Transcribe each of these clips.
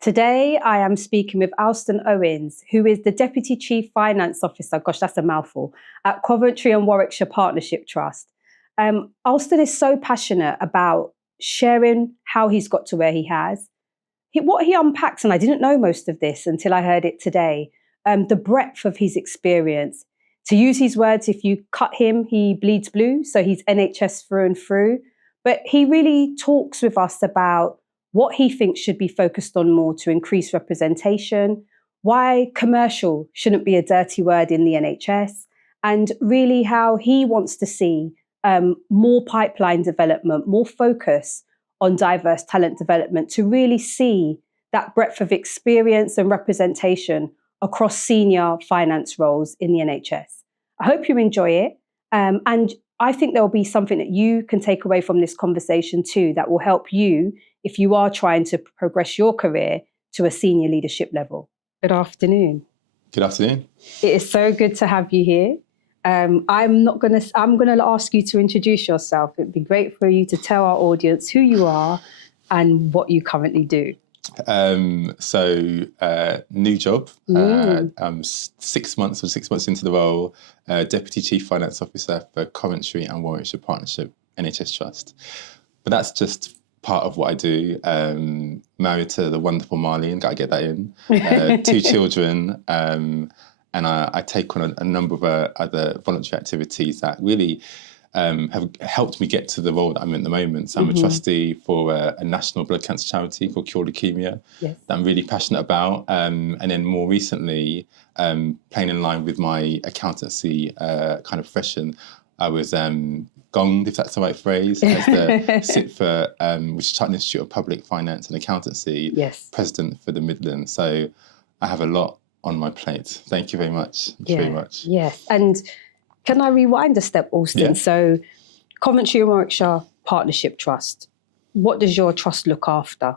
Today, I am speaking with Alston Owens, who is the Deputy Chief Finance Officer, gosh, that's a mouthful, at Coventry and Warwickshire Partnership Trust. Alston is so passionate about sharing how he's got to where he has. What he unpacks, and I didn't know most of this until I heard it today, the breadth of his experience. To use his words, if you cut him, he bleeds blue, so he's NHS through and through. But he really talks with us about what he thinks should be focused on more to increase representation, why commercial shouldn't be a dirty word in the NHS, and really how he wants to see more pipeline development, more focus on diverse talent development to really see that breadth of experience and representation across senior finance roles in the NHS. I hope you enjoy it. And I think there will be something that you can take away from this conversation too that will help you if you are trying to progress your career to a senior leadership level. Good afternoon. Good afternoon. It is so good to have you here. I'm going to ask you to introduce yourself. It'd be great for you to tell our audience who you are and what you currently do. New job. I'm 6 months into the role, Deputy Chief Finance Officer for Coventry and Warwickshire Partnership NHS Trust. But that's just part of what I do. Married to the wonderful Marlene, gotta get that in. 2 children, and I take on a number of other voluntary activities that really have helped me get to the role that I'm in at the moment. So I'm a trustee for a national blood cancer charity called Cure Leukemia that I'm really passionate about. And then more recently, playing in line with my accountancy kind of profession, I was gonged, if that's the right phrase, as the CITFA, which is Chartered Institute of Public Finance and Accountancy, President for the Midlands. So I have a lot on my plate. Thank you very much. Very much. Yes. And can I rewind a step, Alston? Yeah. So Coventry and Warwickshire Partnership Trust, what does your trust look after?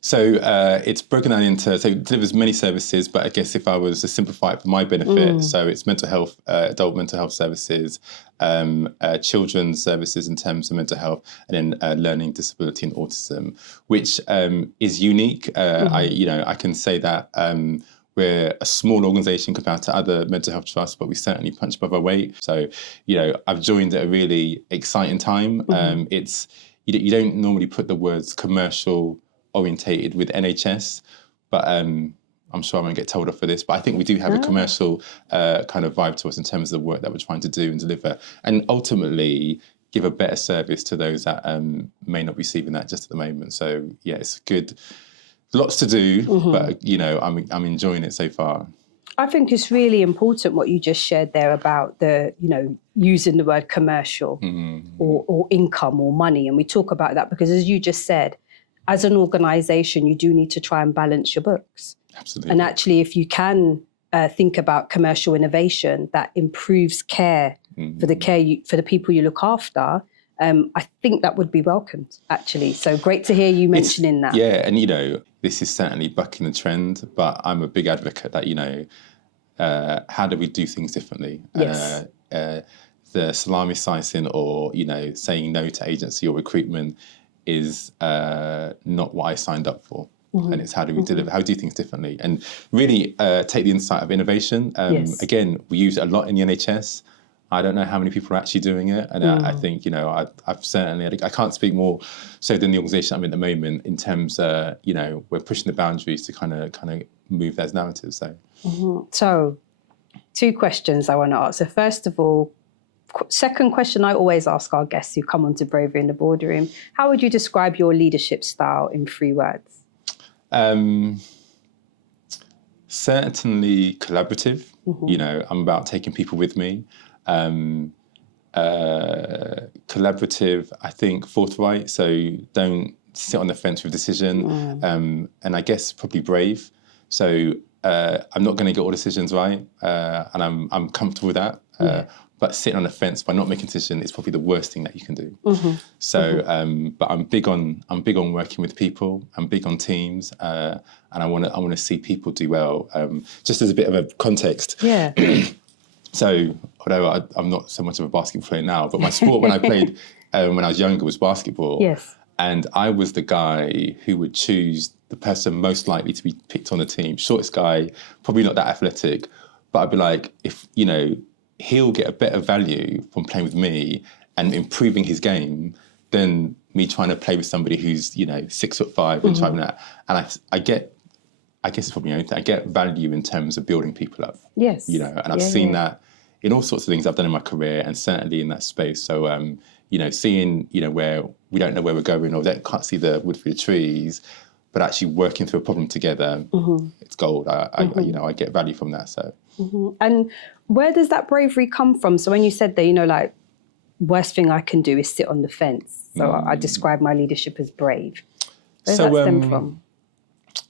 So it's broken down into, so it delivers many services, but I guess if I was to simplify it for my benefit, so it's mental health, adult mental health services, children's services in terms of mental health, and then learning disability and autism, which is unique. I can say that we're a small organisation compared to other mental health trusts, but we certainly punch above our weight. So, I've joined at a really exciting time. It's you don't normally put the words commercial orientated with NHS, but I'm sure I won't get told off for this, but I think we do have a commercial kind of vibe to us in terms of the work that we're trying to do and deliver, and ultimately give a better service to those that may not be receiving that just at the moment. So yeah, it's good. Lots to do, but I'm enjoying it so far. I think it's really important what you just shared there about the, using the word commercial or income or money. And we talk about that because, as you just said, as an organisation, you do need to try and balance your books. Absolutely. And actually, if you can think about commercial innovation that improves care for the people you look after, I think that would be welcomed, actually. So great to hear you mentioning that. Yeah, and this is certainly bucking the trend, but I'm a big advocate that, how do we do things differently? Yes. The salami slicing or, saying no to agency or recruitment is not what I signed up for. And it's how do we deliver, how do we do things differently? And really take the insight of innovation. Again, we use it a lot in the NHS. I don't know how many people are actually doing it. And I think, I've certainly, I can't speak more so than the organisation I'm in at the moment in terms, we're pushing the boundaries to kind of move those narratives. So 2 questions I want to ask. So first of all, second question I always ask our guests who come onto Bravery in the Boardroom, how would you describe your leadership style in 3 words? Certainly collaborative. I'm about taking people with me. Collaborative, I think forthright, so don't sit on the fence with decision, and I guess probably brave. So I'm not going to get all decisions right, and I'm comfortable with that. But sitting on the fence by not making a decision is probably the worst thing that you can do. So, but I'm big on working with people. I'm big on teams, and I want to see people do well. Just as a bit of a context. Yeah. So, although I'm not so much of a basketball player now, but my sport when I played when I was younger was basketball. Yes. And I was the guy who would choose the person most likely to be picked on the team. Shortest guy, probably not that athletic, but I'd be like, if, you know, he'll get a better value from playing with me and improving his game than me trying to play with somebody who's, you know, 6'5" and trying that. And I get, I guess it's probably the only thing, I get value in terms of building people up. Yes. You know, and I've seen that in all sorts of things I've done in my career, and certainly in that space. So, you know, seeing, you know, where we don't know where we're going, or they can't see the wood through the trees, but actually working through a problem together, it's gold. You know, I get value from that. So. And where does that bravery come from? So when you said that, you know, like, worst thing I can do is sit on the fence. So I describe my leadership as brave. Where does that stem from?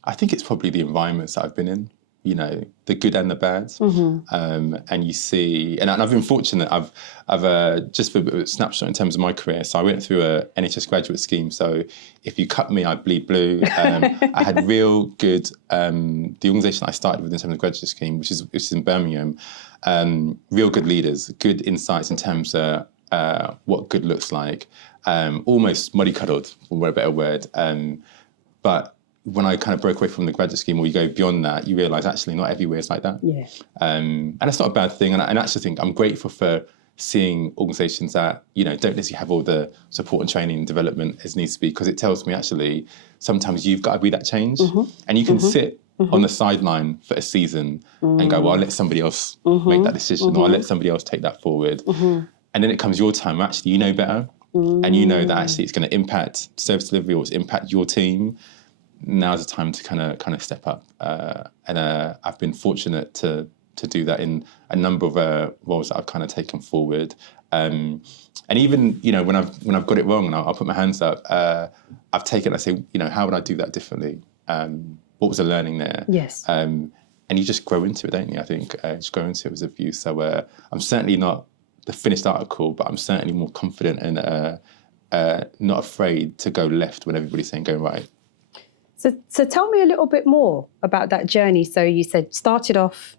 I think it's probably the environments that I've been in, you know, the good and the bad. And you see, and I've been fortunate, I've just for a snapshot in terms of my career. So I went through a NHS graduate scheme. So if you cut me, I bleed blue. I had real good, the organisation I started with in terms of graduate scheme, which is in Birmingham, real good leaders, good insights in terms of what good looks like, almost mollycoddled, for a better word. But when I kind of broke away from the graduate scheme, or you go beyond that, you realise actually not everywhere is like that. And that's not a bad thing. And I actually think I'm grateful for seeing organisations that, you know, don't necessarily have all the support and training and development as needs to be, because it tells me actually sometimes you've got to be that change. And you can sit on the sideline for a season and go, well, I'll let somebody else make that decision, or I'll let somebody else take that forward. And then it comes your time, actually, you know better. And you know that actually it's going to impact service delivery, or it's impact your team. Now's the time to kind of step up. And I've been fortunate to do that in a number of roles that I've kind of taken forward. And even, you know, when I've got it wrong, and I'll put my hands up, I've taken, I say, you know, how would I do that differently? What was the learning there? Yes. And you just grow into it, don't you? I think just grow into it with a view. So I'm certainly not the finished article, but I'm certainly more confident and not afraid to go left when everybody's saying go right. So tell me a little bit more about that journey. So you said started off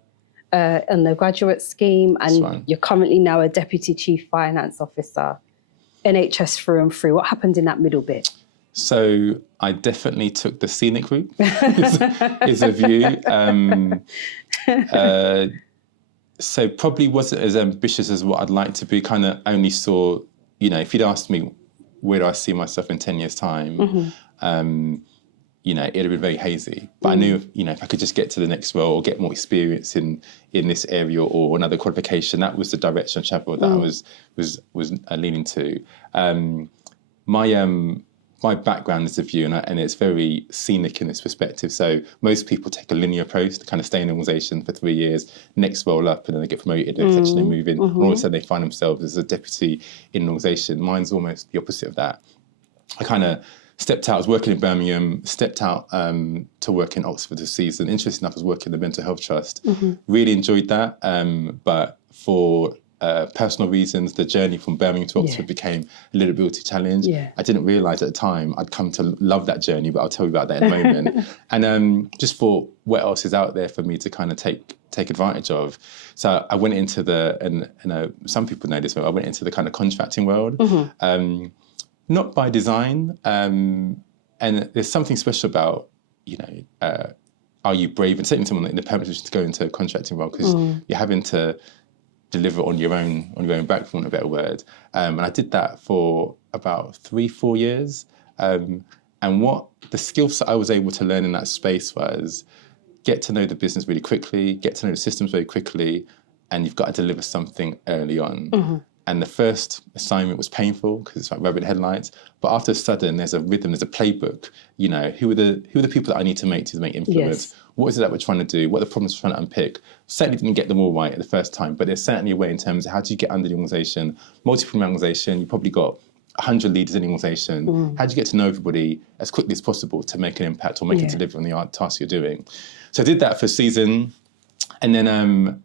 on the graduate scheme, and you're currently now a Deputy Chief Finance Officer, NHS through and through. What happened in that middle bit? So I definitely took the Scenic Route, is a view. So probably wasn't as ambitious as what I'd like to be. Kind of only saw, you know, if you'd asked me where do I see myself in 10 years' time, you know, it'd have been very hazy. But I knew, you know, if I could just get to the next role or get more experience in this area or another qualification, that was the direction of travel that I was leaning to. My background is a view, and it's very scenic in this perspective. So most people take a linear approach to kind of stay in an organisation for 3 years, next roll up, and then they get promoted, and essentially move in, and all of a sudden they find themselves as a deputy in an organisation. Mine's almost the opposite of that. I kind of stepped out, I was working in Birmingham, stepped out to work in Oxford this season. Interesting enough, I was working in the Mental Health Trust. Really enjoyed that, but for personal reasons, the journey from Birmingham to Oxford became a little bit of a challenge. I didn't realise at the time I'd come to love that journey, but I'll tell you about that in a moment. And just thought, what else is out there for me to kind of take advantage of? So I went into and some people know this, but I went into the kind of contracting world. Not by design, and there's something special about, you know, are you brave and taking someone in the permanent position to go into a contracting role, because you're having to deliver on your own back, for want of a better word. And I did that for about 3-4 years. And what the skills that I was able to learn in that space was get to know the business really quickly, get to know the systems very quickly, and you've got to deliver something early on. And the first assignment was painful because it's like rabbit headlights. But after a sudden, there's a rhythm, there's a playbook. You know, who are the people that I need to make influence? What is it that we're trying to do? What are the problems we're trying to unpick? Certainly didn't get them all right at the first time, but there's certainly a way in terms of how do you get under the organisation, multi-premier organisation, you've probably got 100 leaders in the organisation. How do you get to know everybody as quickly as possible to make an impact or make a delivery on the task you're doing? So I did that for a season, and then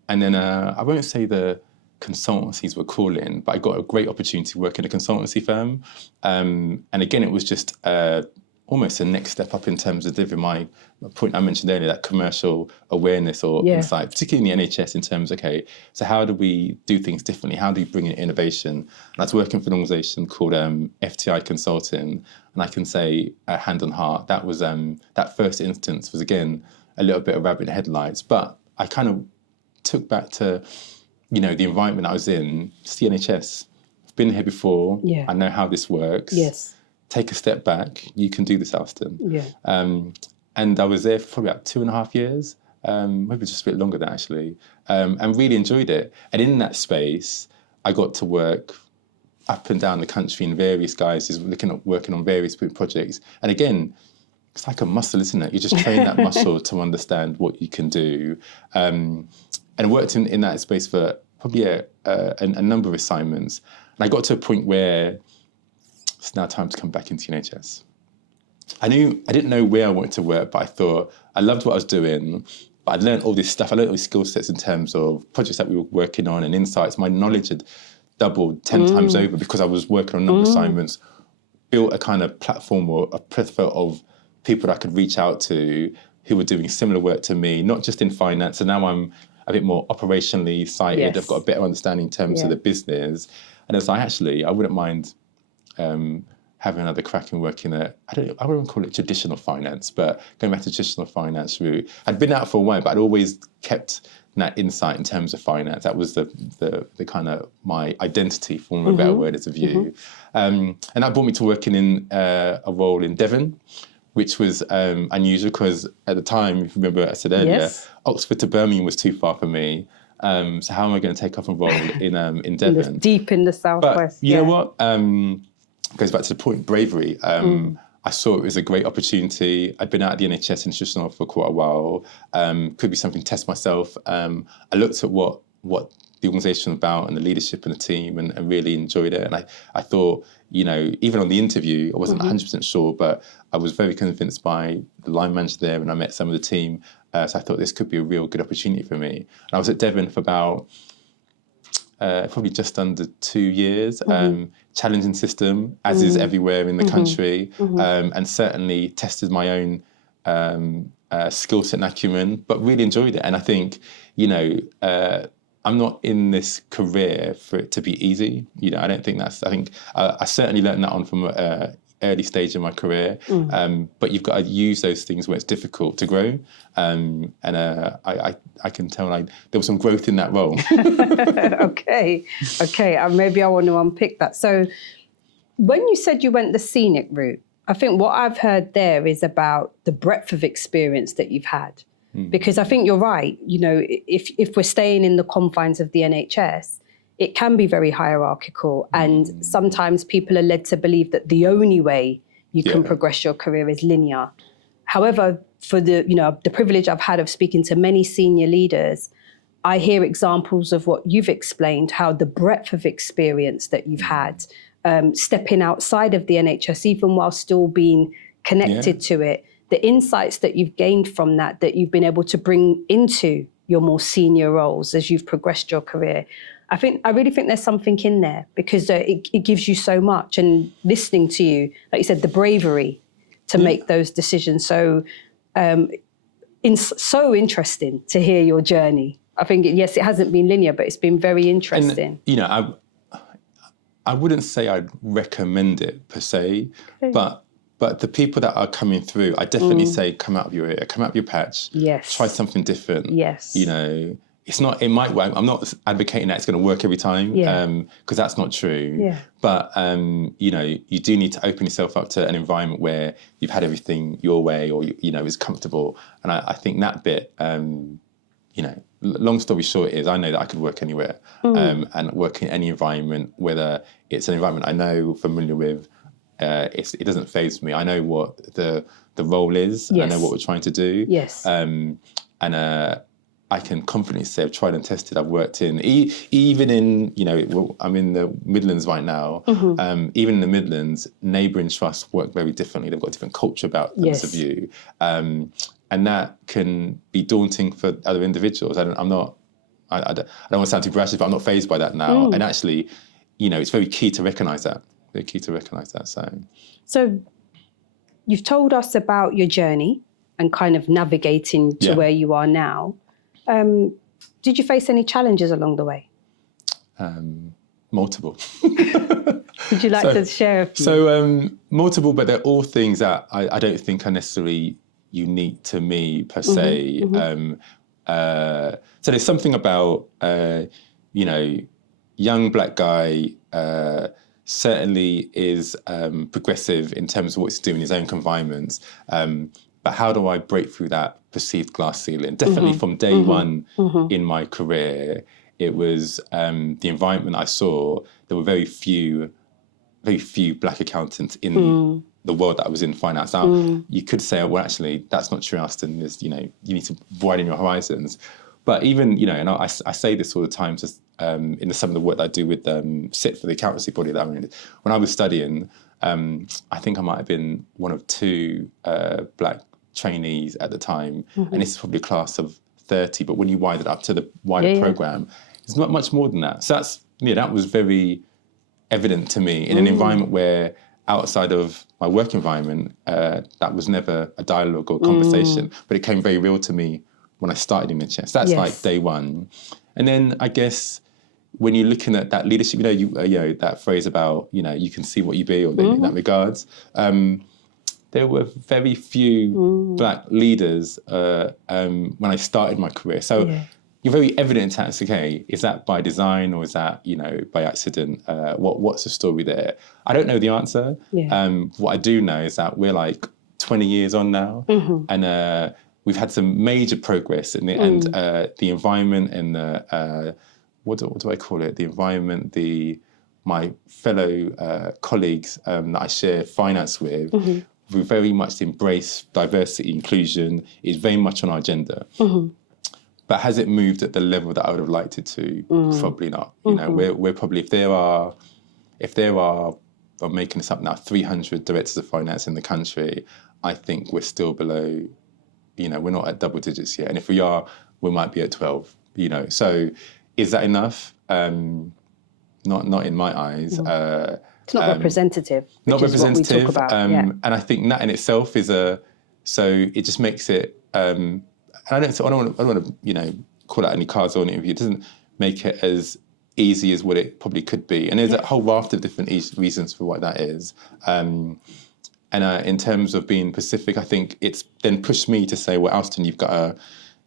I won't say the consultancies were calling, but I got a great opportunity to work in a consultancy firm. And again, it was just almost a next step up in terms of delivering my point I mentioned earlier, that commercial awareness or insight, particularly in the NHS in terms of, okay, so how do we do things differently? How do we bring in innovation? And I was working for an organisation called FTI Consulting, and I can say, hand on heart, that was, that first instance was, again, a little bit of rabbit in the headlights, but I kind of took back to, you know, the environment I was in, it's the NHS. I've been here before, I know how this works. Take a step back, you can do this, Alston. And I was there for probably about 2.5 years, maybe just a bit longer than that, actually, and really enjoyed it. And in that space, I got to work up and down the country in various guises, working on various projects. And again, it's like a muscle, isn't it? You just train that muscle to understand what you can do. And worked in that space for probably a number of assignments. And I got to a point where it's now time to come back into the NHS. I didn't know where I wanted to work, but I thought I loved what I was doing. But I'd learned all this stuff. I learned all these skill sets in terms of projects that we were working on and insights. My knowledge had doubled 10 times over because I was working on a number of assignments, built a kind of platform or a plethora of people that I could reach out to who were doing similar work to me, not just in finance. And now I'm a bit more operationally sighted. I've got a better understanding in terms of the business. And it's like, actually, I wouldn't mind having another crack and working at, I wouldn't call it traditional finance, but going back to traditional finance route. I'd been out for a while, but I'd always kept that insight in terms of finance. That was the kind of my identity, for a better word, as a view. And that brought me to working in a role in Devon, which was unusual because at the time, if you remember I said earlier, Oxford to Birmingham was too far for me. So how am I going to take up a role in Devon? Deep in the southwest. But you know what? Goes back to the point, Bravery. I saw it was a great opportunity. I'd been out of the NHS institutional for quite a while. Could be something to test myself. I looked at what the organisation was about and the leadership and the team and really enjoyed it. And I thought, you know, even on the interview, I wasn't 100% sure, but I was very convinced by the line manager there and I met some of the team. So I thought this could be a real good opportunity for me. And I was at Devon for about probably just under 2 years. Challenging system, as is everywhere in the country, and certainly tested my own skill set and acumen, but really enjoyed it. And I think, you know, I'm not in this career for it to be easy. You know, I don't think that's, I think I certainly learned that on from an early stage in my career, but you've got to use those things where it's difficult to grow. And I can tell there was some growth in that role. Okay. Maybe I want to unpick that. So when you said you went the scenic route, I think what I've heard there is about the breadth of experience that you've had. Because I think you're right. You know, if we're staying in the confines of the NHS, it can be very hierarchical. And sometimes people are led to believe that the only way you can progress your career is linear. However, for the privilege I've had of speaking to many senior leaders, I hear examples of what you've explained, how the breadth of experience that you've had, stepping outside of the NHS, even while still being connected to it, the insights that you've gained from that you've been able to bring into your more senior roles as you've progressed your career. I really think there's something in there because it gives you so much. And listening to you, like you said, the bravery to make those decisions. So so interesting to hear your journey. I think, yes, it hasn't been linear, but it's been very interesting. And, you know, I wouldn't say I'd recommend it per se, but the people that are coming through, I definitely say come out of your area, come out of your patch, try something different. You know, it might work. I'm not advocating that it's going to work every time, because that's not true. But, you know, you do need to open yourself up to an environment where you've had everything your way or, you know, is comfortable. And I think that bit, you know, long story short is I know that I could work anywhere and work in any environment, whether it's an environment I know, familiar with. It doesn't faze me. I know what the role is. I know what we're trying to do. And I can confidently say I've tried and tested. I've worked in, even in, you know, I'm in the Midlands right now. Even in the Midlands, neighbouring trusts work very differently. They've got a different culture about them as a view. And that can be daunting for other individuals. I don't want to sound too brash, but I'm not fazed by that now. And actually, you know, it's very key to recognise that. So you've told us about your journey and kind of navigating to where you are now. Did you face any challenges along the way? Multiple. Would you like to share a few? So multiple, but they're all things that I don't think are necessarily unique to me per se. So there's something about, young black guy, certainly is progressive in terms of what he's doing in his own confinements. But how do I break through that perceived glass ceiling? Definitely from day one in my career, it was the environment I saw. There were very few black accountants in the world that I was in finance. Now, you could say, well, actually, that's not true, Alston. There's, you need to widen your horizons. But even, and I say this all the time, just in some of the work that I do with SIT for the accountancy body that I'm in. When I was studying, I think I might have been one of 2 black trainees at the time. And this is probably a class of 30, but when you widen it up to the wider program, it's not much more than that. So that was very evident to me in an environment where outside of my work environment, that was never a dialogue or conversation, but it came very real to me when I started in NHS. That's like day one. And then I guess when you're looking at that leadership, that phrase about, you can see what you be, or in that regards, there were very few black leaders when I started my career. So you're very evident as, okay, is that by design or is that, by accident? What's the story there? I don't know the answer. What I do know is that we're like 20 years on now, and we've had some major progress in it, and the environment and the, what do I call it? The environment, my fellow colleagues that I share finance with, we very much embrace diversity, inclusion, is very much on our agenda. But has it moved at the level that I would have liked it to? Probably not. We're probably, if there are, I'm making this up now, 300 directors of finance in the country, I think we're still below, we're not at double digits yet. And if we are, we might be at 12, So is that enough? Not in my eyes. It's not representative. Not representative. Is what we talk about. And I think that in itself is so it just makes it, I don't want to, call out any cards on it. It doesn't make it as easy as what it probably could be. And there's a whole raft of different reasons for what that is. And in terms of being Pacific, I think it's then pushed me to say, well, Alston, you've got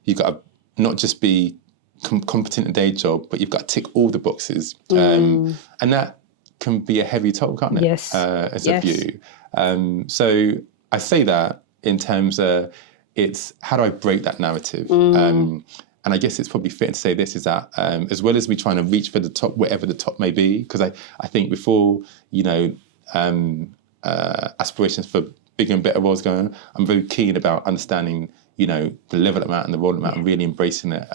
to not just be competent in a day job, but you've got to tick all the boxes. And that can be a heavy toll, can't it? Yes. As a view. So I say that in terms of, it's how do I break that narrative? And I guess it's probably fair to say this is that as well as me trying to reach for the top, wherever the top may be, because I think before, aspirations for bigger and better roles going on, I'm very keen about understanding, the level amount and the role amount and really embracing it.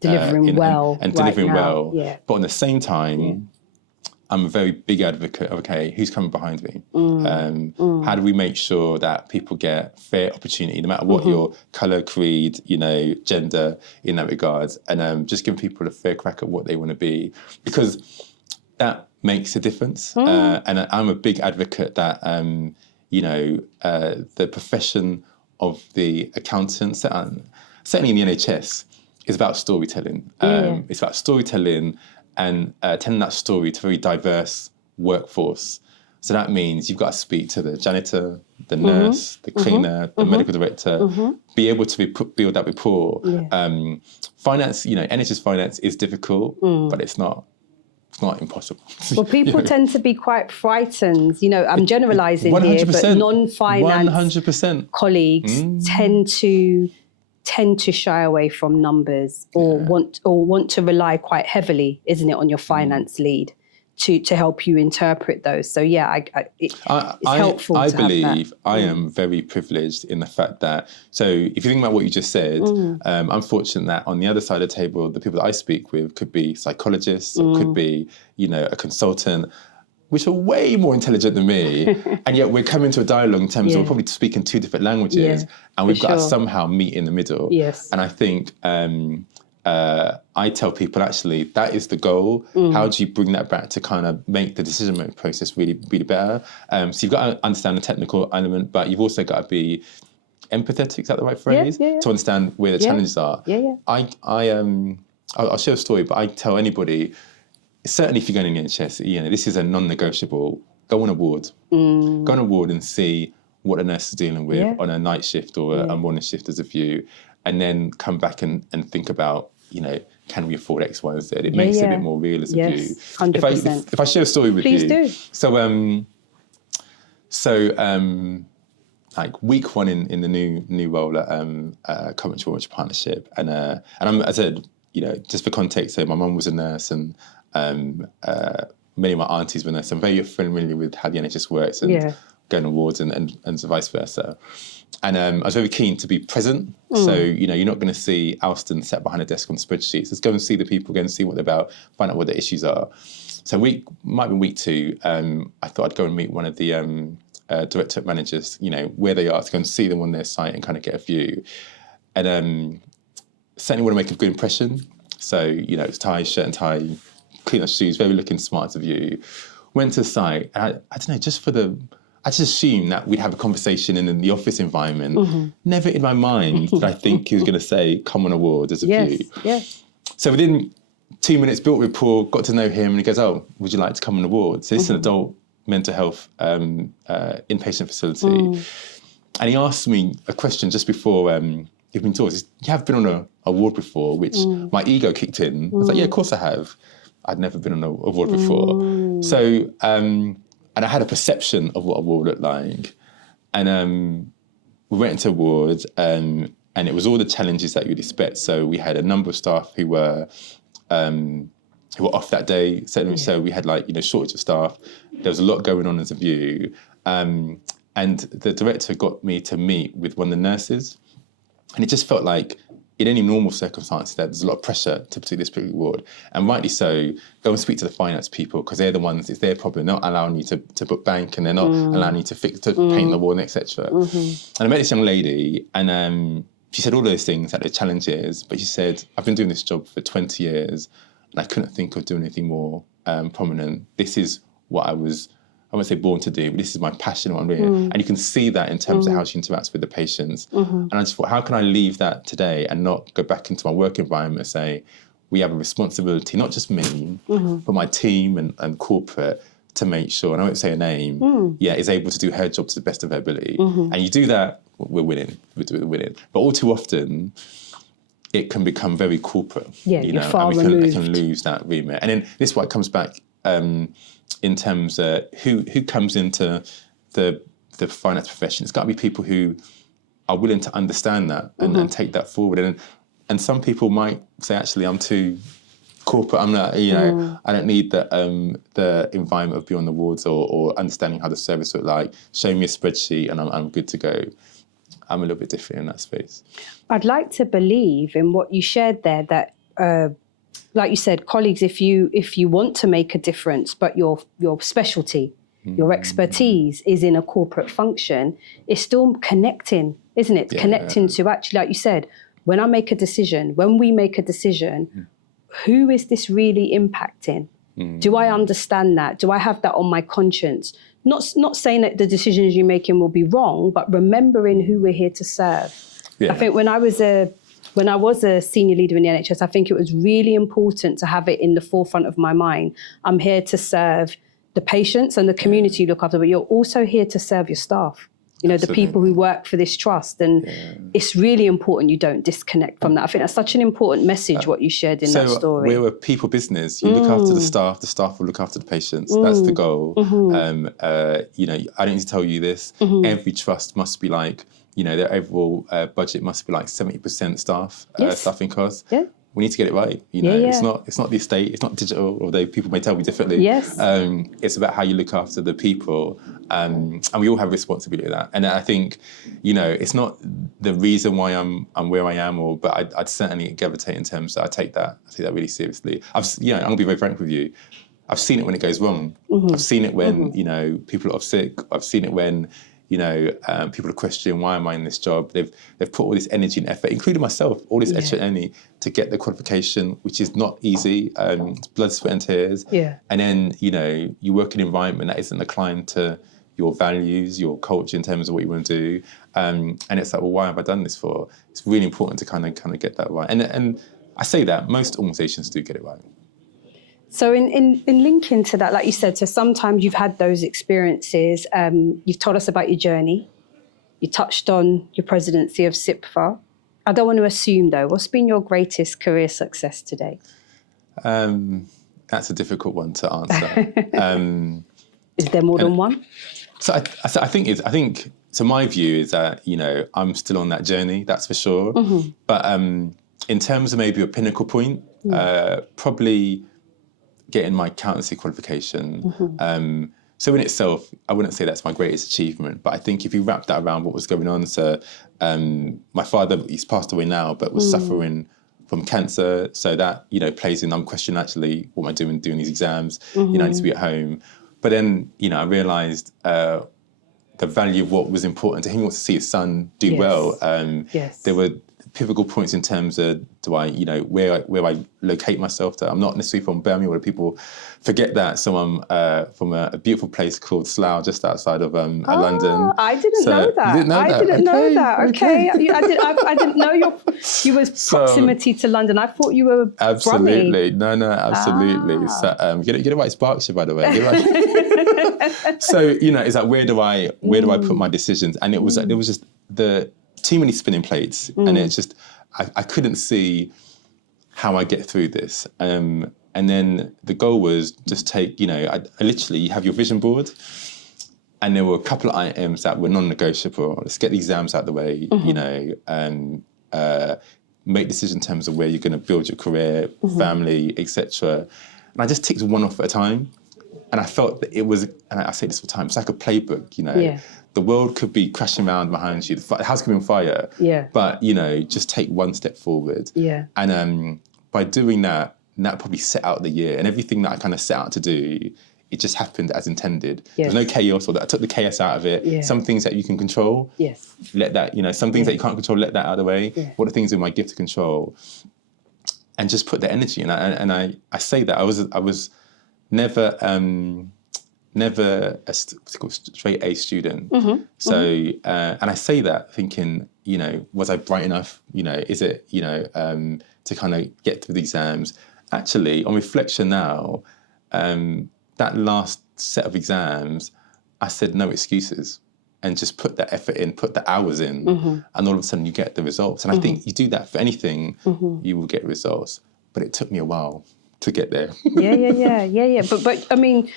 Delivering well. And delivering right well. Yeah. But at the same time, I'm a very big advocate of, okay, who's coming behind me? How do we make sure that people get fair opportunity, no matter what your colour, creed, gender in that regards, and just giving people a fair crack at what they want to be, because that makes a difference. And I'm a big advocate that, the profession of the accountants, certainly in the NHS, is about storytelling. It's about storytelling and telling that story to a very diverse workforce. So that means you've got to speak to the janitor, the nurse, the cleaner, the medical director, be able to build that rapport. Finance, NHS finance is difficult, but it's not impossible. Well, people tend to be quite frightened. I'm generalising here, but non-finance 100% colleagues tend to shy away from numbers or want to rely quite heavily, isn't it, on your finance lead to help you interpret those. So it's helpful. I believe I am very privileged in the fact that, so if you think about what you just said, I'm fortunate that on the other side of the table, the people that I speak with could be psychologists, or could be, a consultant, which are way more intelligent than me, and yet we're coming to a dialogue in terms of we're probably speaking 2 different languages, and we've got to somehow meet in the middle. Yes. And I think I tell people, actually, that is the goal. How do you bring that back to kind of make the decision-making process really, really better? So you've got to understand the technical element, but you've also got to be empathetic, is that the right phrase? To understand where the challenges are. I'll share a story, but I tell anybody, certainly if you're going in the NHS, this is a non-negotiable. Go on a ward. Go on a ward and see what a nurse is dealing with on a night shift or a morning shift as a view, and then come back and think about, can we afford X, Y, and Z? It makes it a bit more real as a view. 100%. If I share a story with Please you. Please do. So, like week one in the new role at Coventry Warwickshire Partnership, and I'm, as I said, just for context, so my mum was a nurse, and many of my aunties were nurses. So I'm very familiar with how the NHS works and going on wards and vice versa. And I was very keen to be present. So, you're not going to see Alston sat behind a desk on spreadsheets. Let's go and see the people, go and see what they're about, find out what the issues are. So might be week 2, I thought I'd go and meet one of the directorate managers, where they are, to go and see them on their site and kind of get a view. And certainly want to make a good impression. So, it's tie, shirt and tie, clean up shoes, very looking smart of you. Went to the site, and I don't know, I just assumed that we'd have a conversation in the office environment. Never in my mind did I think he was going to say, come on a ward as a view. Yes. So within 2 minutes, built rapport, got to know him, and he goes, oh, would you like to come on a ward? So this is an adult mental health inpatient facility. And he asked me a question just before you've been taught. You have been on a ward before, which my ego kicked in. I was like, yeah, of course I have. I'd never been on a ward before. So, and I had a perception of what a ward looked like. And we went into a ward, and it was all the challenges that you'd expect. So we had a number of staff who were off that day. So we had shortage of staff. There was a lot going on as a view. And the director got me to meet with one of the nurses. And it just felt like, in any normal circumstances, there's a lot of pressure to do this particular ward. And rightly so, go and speak to the finance people, because they're the ones, it's their problem. They're not allowing you to book bank, and they're not allowing you to paint the wall, etc. And I met this young lady, and she said all those things, that the challenges, but she said, I've been doing this job for 20 years, and I couldn't think of doing anything more prominent. This is what I won't say born to do, but this is my passion, what I'm doing. And you can see that in terms of how she interacts with the patients. And I just thought, how can I leave that today and not go back into my work environment and say, we have a responsibility, not just me, but my team and corporate, to make sure, and I won't say a name, is able to do her job to the best of her ability. And you do that, we're winning. We're winning. But all too often, it can become very corporate. You're far removed. We can lose that remit. And then this is why it comes back in terms of who comes into the finance profession. It's got to be people who are willing to understand that and take that forward. And some people might say, actually, I'm too corporate. I'm not, I don't need the environment of being on the wards or understanding how the service look like. Show me a spreadsheet and I'm good to go. I'm a little bit different in that space. I'd like to believe in what you shared there, that like you said, colleagues, if you want to make a difference, but your specialty, your expertise is in a corporate function, it's still connecting, isn't it? Connecting to actually, like you said, when we make a decision, who is this really impacting? Do I understand that? Do I have that on my conscience? Not saying that the decisions you're making will be wrong, but remembering who we're here to serve. I think when I was a senior leader in the NHS, I think it was really important to have it in the forefront of my mind. I'm here to serve the patients and the community you look after, but you're also here to serve your staff, the people who work for this trust. And it's really important you don't disconnect from that. I think that's such an important message, what you shared in that story. We're a people business. You look after the staff will look after the patients. That's the goal. I don't need to tell you this. Every trust must be like, their overall budget must be like 70% staffing costs. We need to get it right. It's not the estate, it's not digital, although people may tell me differently. It's about how you look after the people, and we all have responsibility of that. And I think, it's not the reason why I'm where I am, but I'd certainly gravitate in terms that I take that really seriously. I'm gonna be very frank with you. I've seen it when it goes wrong. I've seen it when people are off sick. I've seen it when people are questioning, why am I in this job? They've put all this energy and effort, including myself, all this extra energy to get the qualification, which is not easy. It's blood, sweat and tears. Yeah. And then, you work in an environment that isn't inclined to your values, your culture in terms of what you want to do. And it's like, well, why have I done this for? It's really important to kind of get that right. And I say that most organizations do get it right. So in linking to that, like you said, so sometimes you've had those experiences. You've told us about your journey. You touched on your presidency of SIPFA. I don't want to assume, though, what's been your greatest career success today? That's a difficult one to answer. Is there more than one? So I think so my view is that, I'm still on that journey, that's for sure. Mm-hmm. But in terms of maybe a pinnacle point, probably getting my accountancy qualification. Mm-hmm. So in itself, I wouldn't say that's my greatest achievement, but I think if you wrap that around what was going on, so my father, he's passed away now, but was suffering from cancer. So that, plays in, I'm questioning actually, what am I doing these exams? Mm-hmm. I need to be at home. But then, I realised the value of what was important to him. He wants to see his son do well. There were pivotal points in terms of where I locate myself to. I'm not necessarily from Birmingham, where people forget that. So I'm from a beautiful place called Slough, just outside of London. I didn't know that. You didn't know that? I didn't know that. Okay. I didn't know you was proximity to London. I thought you were absolutely. No, absolutely. So get it right. It's Berkshire, by the way. So it's like where do I put my decisions? And it was just the too many spinning plates, and it's just I couldn't see how I get through this. And then the goal was just take, I literally have your vision board, and there were a couple of items that were non-negotiable. Let's get the exams out of the way, make decisions in terms of where you're going to build your career, family, etc. And I just ticked one off at a time. And I felt that it was, and I say this all the time, it's like a playbook, The world could be crashing around behind you, the house could be on fire. Yeah. But, just take one step forward. Yeah. And by doing that, that probably set out the year. And everything that I kind of set out to do, it just happened as intended. Yes. There's no chaos, or that I took the chaos out of it. Yeah. Some things that you can control, let that, some things that you can't control, let that out of the way. Yeah. What are things in my gift to control? And just put the energy in. And I say that I was never a straight A student. Mm-hmm. So, and I say that thinking, was I bright enough? Is it, to kind of get through the exams? Actually, on reflection now, that last set of exams, I said no excuses and just put that effort in, put the hours in, and all of a sudden you get the results. And I think you do that for anything, you will get results. But it took me a while to get there. Yeah. But I mean,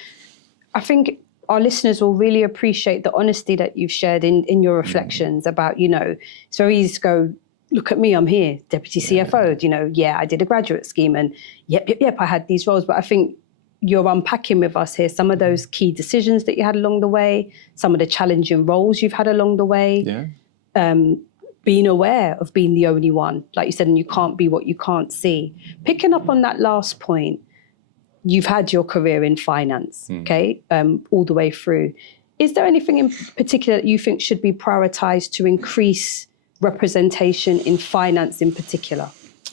I think our listeners will really appreciate the honesty that you've shared in your reflections about, it's very easy to go, look at me, I'm here, Deputy CFO, I did a graduate scheme and yep, I had these roles. But I think you're unpacking with us here some of those key decisions that you had along the way, some of the challenging roles you've had along the way, being aware of being the only one, like you said, and you can't be what you can't see. Picking up on that last point, you've had your career in finance, all the way through. Is there anything in particular that you think should be prioritised to increase representation in finance in particular?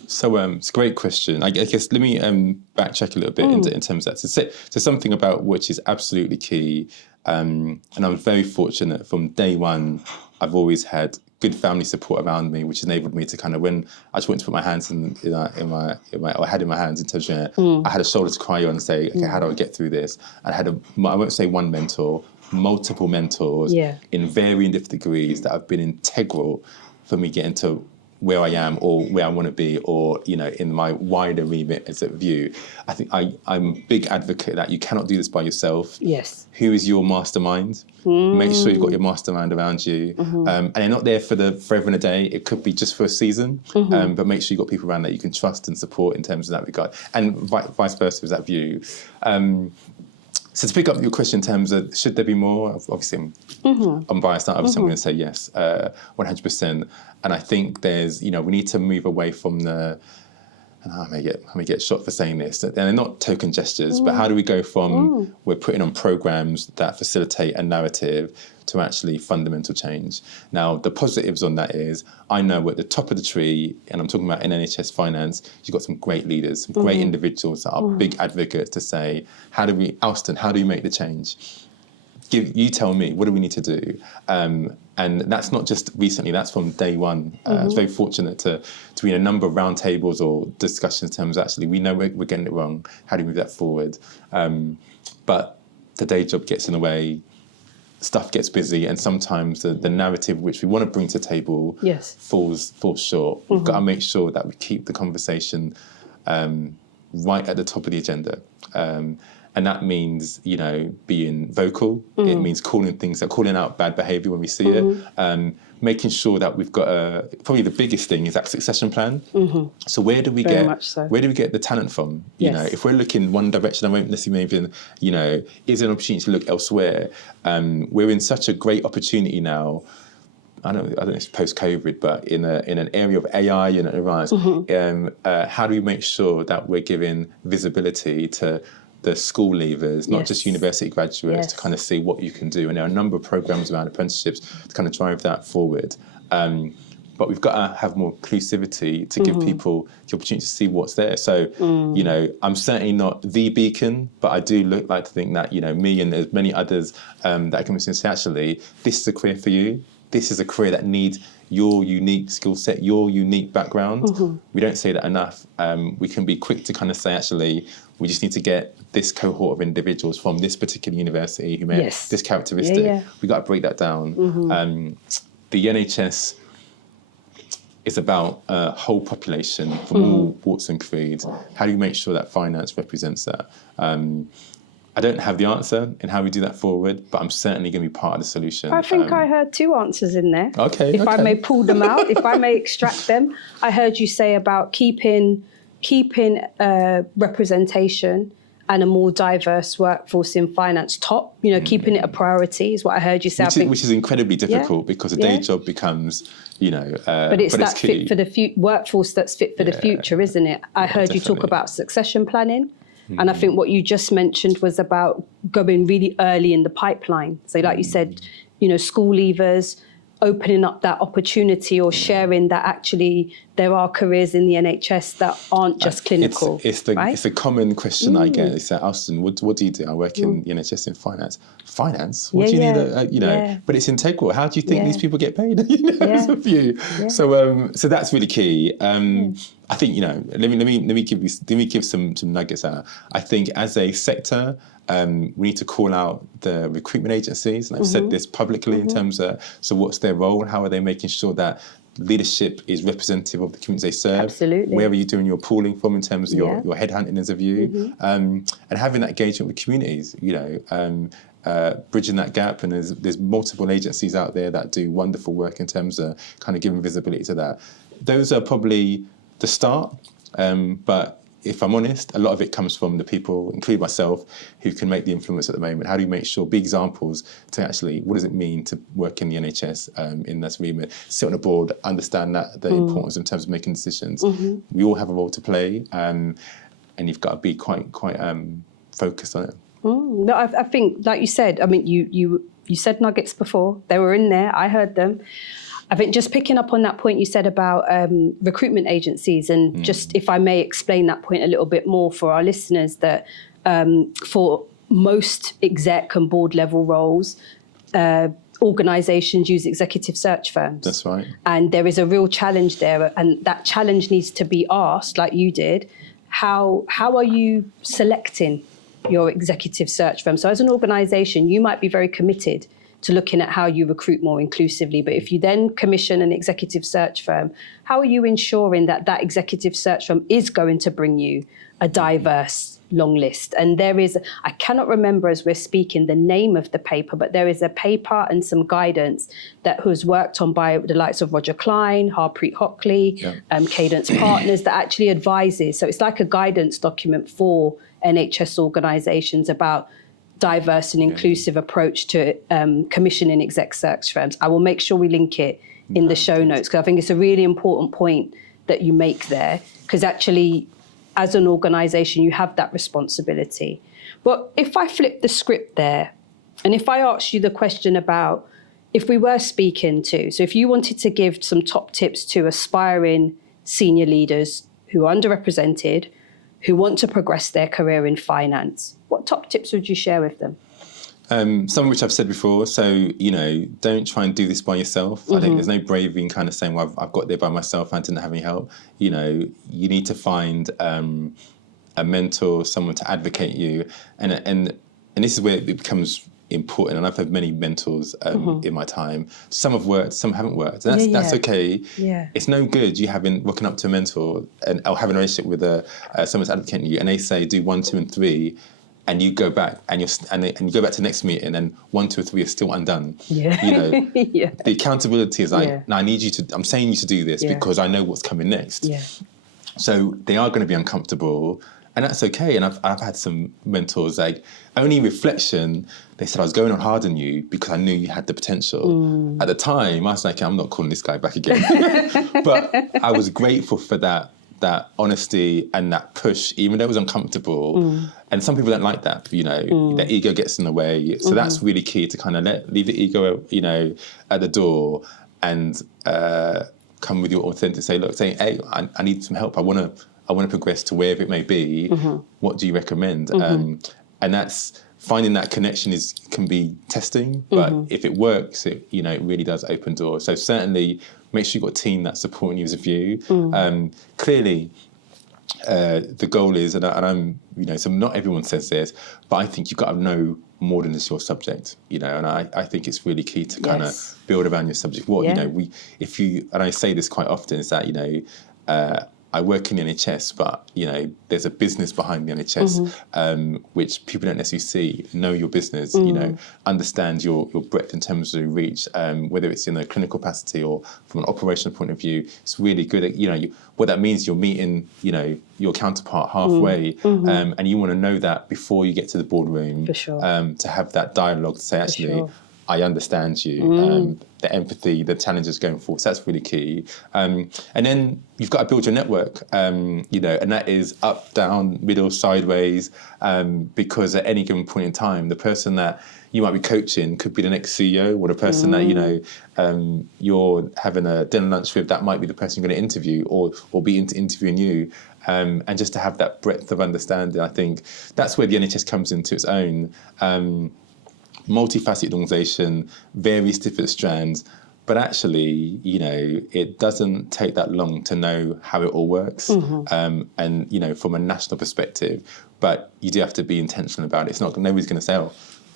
So it's a great question. I guess let me backtrack a little bit in terms of that. So something about which is absolutely key, and I'm very fortunate from day one, I've always had good family support around me, which enabled me to kind of, when I just went to put my hands in my hands in terms of, I had a shoulder to cry on and say, okay, how do I get through this? And I had I won't say one mentor, multiple mentors in varying different degrees that have been integral for me getting to where I am or where I want to be, or, in my wider remit as a view. I think I'm a big advocate that you cannot do this by yourself. Yes. Who is your mastermind? Make sure you've got your mastermind around you. And they're not there for forever and a day. It could be just for a season, but make sure you've got people around that you can trust and support in terms of that regard. And vice versa with that view. So to pick up your question in terms of, should there be more? Obviously, I'm biased. Obviously, I'm going to say yes, 100%. And I think there's, we need to move away from the and I may get shot for saying this, and they're not token gestures, but how do we go from we're putting on programs that facilitate a narrative to actually fundamental change? Now, the positives on that is, I know we're at the top of the tree, and I'm talking about in NHS finance, you've got some great leaders, some great individuals that are big advocates to say, Alston, how do we make the change? You tell me, what do we need to do? And that's not just recently, that's from day one. I was very fortunate to be in a number of roundtables or discussions in terms of actually, we know we're getting it wrong, how do we move that forward? But the day job gets in the way, stuff gets busy, and sometimes the narrative which we want to bring to the table falls short. We've got to make sure that we keep the conversation right at the top of the agenda. And that means, being vocal. It means calling out bad behaviour when we see it. Making sure that we've got probably the biggest thing is that succession plan. So where do we get the talent from? If we're looking one direction, I won't necessarily even, is there an opportunity to look elsewhere? We're in such a great opportunity now. I don't know if it's post-COVID, but in an area of AI and advance, how do we make sure that we're giving visibility to the school leavers, not just university graduates, to kind of see what you can do? And there are a number of programs around apprenticeships to kind of drive that forward. But we've got to have more inclusivity to give people the opportunity to see what's there. So, I'm certainly not the beacon, but I do like to think that, me and there's many others that can say, actually, this is a career for you. This is a career that needs your unique skill set, your unique background. We don't say that enough. We can be quick to kind of say, actually, we just need to get this cohort of individuals from this particular university who may have this characteristic. We've got to break that down. The NHS is about a whole population from all walks and creeds. How do you make sure that finance represents that? I don't have the answer in how we do that forward, but I'm certainly going to be part of the solution. I think I heard two answers in there. If I may pull them out, if I may extract them. I heard you say about keeping representation and a more diverse workforce in finance top, keeping it a priority is what I heard you say. Which is incredibly difficult because a day job becomes, but it's that fit for the workforce that's fit for the future, isn't it? I heard you talk about succession planning. And I think what you just mentioned was about going really early in the pipeline. So like you said, school leavers, opening up that opportunity or sharing that actually there are careers in the NHS that aren't just clinical. It's a common question I get. It's like, Alston, what do you do? I work in the NHS in finance. Finance? What do you need? But it's integral. How do you think these people get paid? It's a few. So that's really key. I think, let me give some nuggets out. I think as a sector, we need to call out the recruitment agencies, and I've said this publicly in terms of, so what's their role? How are they making sure that leadership is representative of the communities they serve? Absolutely. Where are you doing your pooling from in terms of your headhunting as a view? And having that engagement with communities, bridging that gap. And there's multiple agencies out there that do wonderful work in terms of kind of giving visibility to that. Those are probably the start, but if I'm honest, a lot of it comes from the people, including myself, who can make the influence at the moment. How do you make sure, big examples to actually, what does it mean to work in the NHS in this remit, sit on a board, understand that the importance in terms of making decisions. We all have a role to play, and you've got to be quite focused on it. No, I think, like you said, I mean, you said nuggets before. They were in there. I heard them. I think just picking up on that point you said about recruitment agencies, and just if I may explain that point a little bit more for our listeners, that for most exec and board level roles, organisations use executive search firms. That's right. And there is a real challenge there, and that challenge needs to be asked, like you did. How are you selecting your executive search firm? So as an organisation, you might be very committed to looking at how you recruit more inclusively. But if you then commission an executive search firm, how are you ensuring that that executive search firm is going to bring you a diverse long list? And there is, I cannot remember as we're speaking the name of the paper, but there is a paper and some guidance that was worked on by the likes of Roger Klein, Harpreet Hockley, Cadence Partners, that actually advises. So it's like a guidance document for NHS organisations about diverse and inclusive approach to commissioning exec search firms. I will make sure we link it in the show notes, because I think it's a really important point that you make there, because actually, as an organisation, you have that responsibility. But if I flip the script there, and if I asked you the question about if we were speaking to, so if you wanted to give some top tips to aspiring senior leaders who are underrepresented, who want to progress their career in finance, what top tips would you share with them? Some of which I've said before. So, don't try and do this by yourself. I think there's no bravery in kind of saying, well, I've got there by myself, I didn't have any help. You need to find a mentor, someone to advocate you. And this is where it becomes important. And I've had many mentors in my time. Some have worked, some haven't worked. And that's okay. Yeah. It's no good you walking up to a mentor or having a relationship with someone's advocating you, and they say do 1, 2, and 3. And you go back and you go back to the next meeting, and 1, 2, or 3 are still undone. Yeah. The accountability is like, no, I'm saying you to do this because I know what's coming next. Yeah. So they are going to be uncomfortable, and that's okay. And I've had some mentors, like, only reflection, they said I was going on hard on you because I knew you had the potential. At the time, I was like, I'm not calling this guy back again. But I was grateful for that honesty and that push, even though it was uncomfortable. And some people don't like that, their ego gets in the way. So that's really key, to kind of leave the ego, at the door, and come with your authentic, saying, hey, I need some help. I want to progress to wherever it may be. What do you recommend? And that's finding that connection can be testing, but if it works, it really does open doors. So certainly make sure you've got a team that's supporting you as a view. Clearly, the goal is, and I'm, so not everyone says this, but I think you've got to know more than just your subject, and I think it's really key to kind of build around your subject. And I say this quite often, is that, I work in the NHS, but, there's a business behind the NHS, which people don't necessarily see. Know your business, understand your breadth in terms of reach, whether it's in a clinical capacity or from an operational point of view. It's really good at, what that means, you're meeting, your counterpart halfway, and you want to know that before you get to the boardroom, for sure. To have that dialogue to say, actually, I understand you, the empathy, the challenges going forward. So that's really key. And then you've got to build your network, and that is up, down, middle, sideways, because at any given point in time, the person that you might be coaching could be the next CEO, or the person that, you're having a dinner lunch with, that might be the person you're going to interview or be interviewing you. And just to have that breadth of understanding, I think that's where the NHS comes into its own. Multifaceted organisation, various different strands, but actually, it doesn't take that long to know how it all works. And from a national perspective, but you do have to be intentional about it. It's not, nobody's going to say, oh,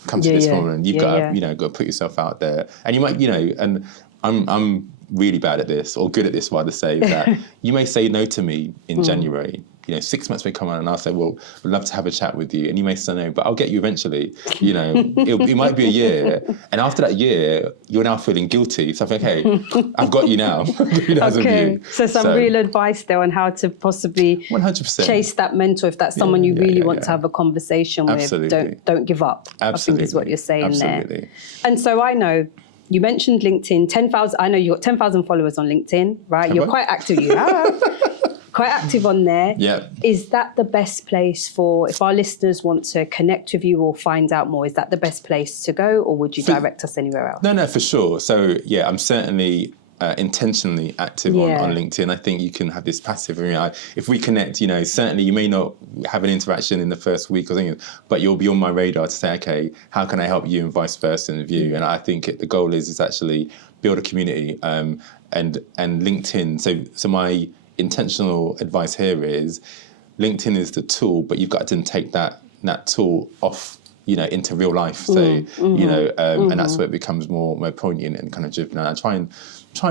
come to this forum, and you've got to, got to put yourself out there. And you might, and I'm really bad at this, or good at this, rather say, that you may say no to me in January. 6 months may come on, and I'll say, well, we'd love to have a chat with you. And you may say no, but I'll get you eventually. It might be a year. And after that year, you're now feeling guilty. So I think, okay, I've got you now. Okay. So some real advice there on how to possibly 100%. Chase that mentor, if that's someone you really want to have a conversation with. Don't give up. Absolutely. I think is what you're saying there. And so I know, you mentioned LinkedIn, 10,000. I know you've got 10,000 followers on LinkedIn, right? You're quite active. You have. Quite active on there. Yeah. Is that the best place for, if our listeners want to connect with you or find out more, is that the best place to go, or would you direct us anywhere else? No, for sure. So yeah, I'm certainly intentionally active on LinkedIn. I think you can have this passive. If we connect, certainly you may not have an interaction in the first week or something, but you'll be on my radar to say, okay, how can I help you, and vice versa in the view. And I think the goal is actually build a community, and LinkedIn. So my intentional advice here is, LinkedIn is the tool, but you've got to take that tool off, into real life. So, and that's where it becomes more poignant and kind of driven. And I try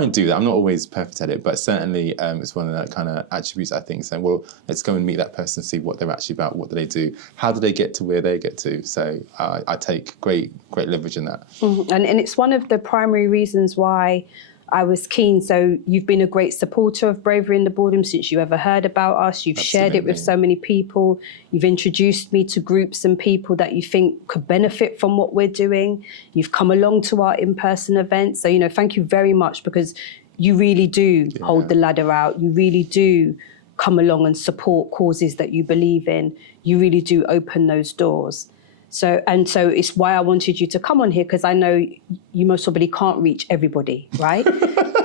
and do that. I'm not always perfect at it, but certainly it's one of the kind of attributes, I think, saying, well, let's go and meet that person, see what they're actually about, what do they do, how do they get to where they get to. So I take great leverage in that. And it's one of the primary reasons why I was keen. So you've been a great supporter of Bravery in the Boardroom since you ever heard about us. You've shared it with so many people. You've introduced me to groups and people that you think could benefit from what we're doing. You've come along to our in-person events. So, thank you very much, because you really do hold the ladder out. You really do come along and support causes that you believe in. You really do open those doors. So it's why I wanted you to come on here, because I know you most probably can't reach everybody, right?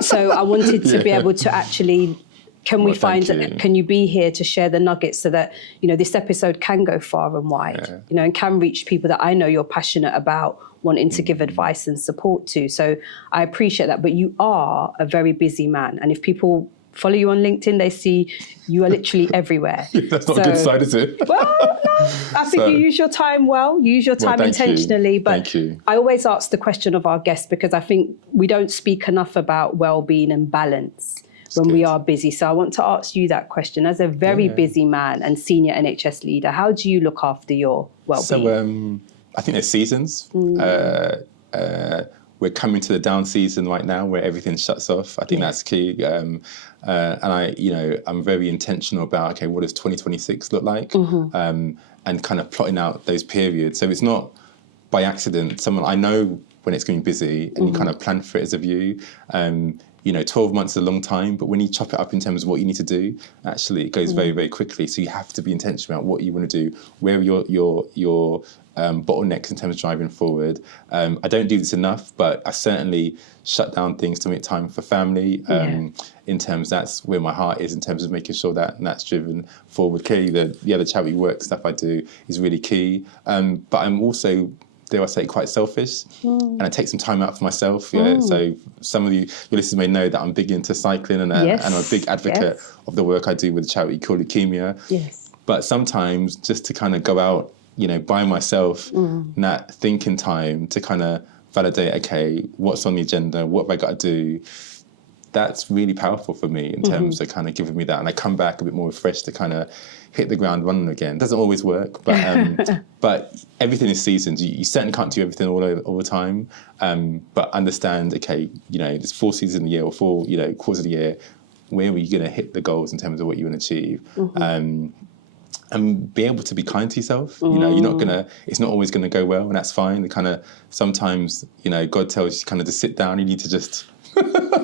So I wanted to be able to actually, can you be here to share the nuggets so that, this episode can go far and wide, and can reach people that I know you're passionate about wanting to give advice and support to. So I appreciate that. But you are a very busy man. And if people follow you on LinkedIn, they see you are literally everywhere. That's not a good side, is it? Well, no, I think you use your time well. You use your time intentionally. But I always ask the question of our guests, because I think we don't speak enough about well-being and balance when we are busy. So I want to ask you that question. As a very busy man and senior NHS leader, how do you look after your well-being? So I think there's seasons. We're coming to the down season right now where everything shuts off. I think that's key. And I'm very intentional about, okay, what does 2026 look like? And kind of plotting out those periods. So it's not by accident. I know when it's going to be busy, and you kind of plan for it as a view. 12 months is a long time, but when you chop it up in terms of what you need to do, actually it goes very, very quickly. So you have to be intentional about what you want to do, where are your bottlenecks in terms of driving forward. I don't do this enough, but I certainly shut down things to make time for family. In terms, that's where my heart is, in terms of making sure that's driven forward. Clearly, the other charity work stuff I do is really key. But I'm also, dare I say, quite selfish, and I take some time out for myself. So some of your listeners may know that I'm big into cycling, and I'm a big advocate of the work I do with a charity called Leukemia. But sometimes just to kind of go out, by myself, that thinking time to kind of validate, okay, what's on the agenda, what have I got to do? That's really powerful for me in terms of kind of giving me that. And I come back a bit more refreshed to kind of hit the ground running again. Doesn't always work, but but everything is seasons. You certainly can't do everything all the time. But understand, okay, there's 4 seasons in the year, or 4 quarters of the year. Where are you going to hit the goals in terms of what you want to achieve? And be able to be kind to yourself. It's not always gonna go well, and that's fine. Kind of sometimes, God tells you kind of to sit down. You need to just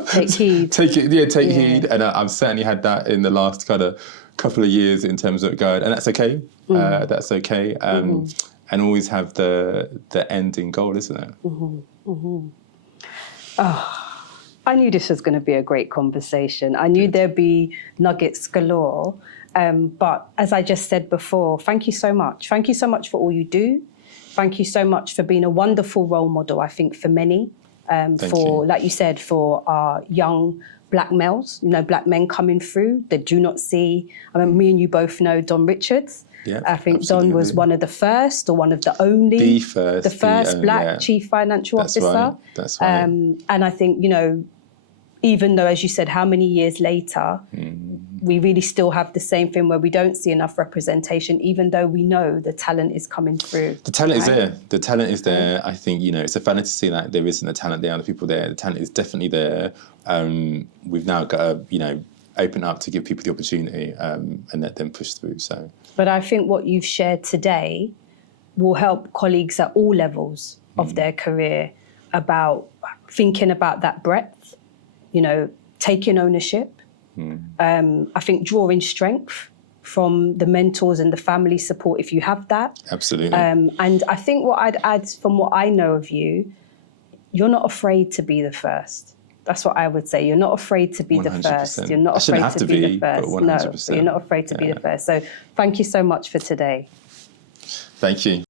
take heed. Take heed. And I've certainly had that in the last kind of couple of years in terms of going, and that's okay. That's okay. And always have the ending goal, isn't it? Oh, I knew this was going to be a great conversation. I knew there'd be nuggets galore. But as I just said before, thank you so much. Thank you so much for all you do. Thank you so much for being a wonderful role model, I think, for many. Like you said, for our young black males, Black men coming through that do not see. I mean, me and you both know Don Richards. Yeah, I think absolutely. Don was one of the first, or one of the only, the first black chief financial officer. That's right. And I think, even though, as you said, how many years later, we really still have the same thing where we don't see enough representation, even though we know the talent is coming through. The talent is there. The talent is there. I think, it's a fantasy that there isn't the talent there and the people there. The talent is definitely there. We've now got to, open up to give people the opportunity and let them push through. So, but I think what you've shared today will help colleagues at all levels of their career about thinking about that breadth, taking ownership. I think drawing strength from the mentors and the family support, if you have that. Absolutely. And I think what I'd add from what I know of you, you're not afraid to be the first. That's what I would say. You're not afraid to be 100%. The first. You're not afraid to be the first. No, you're not afraid to be the first. So thank you so much for today. Thank you.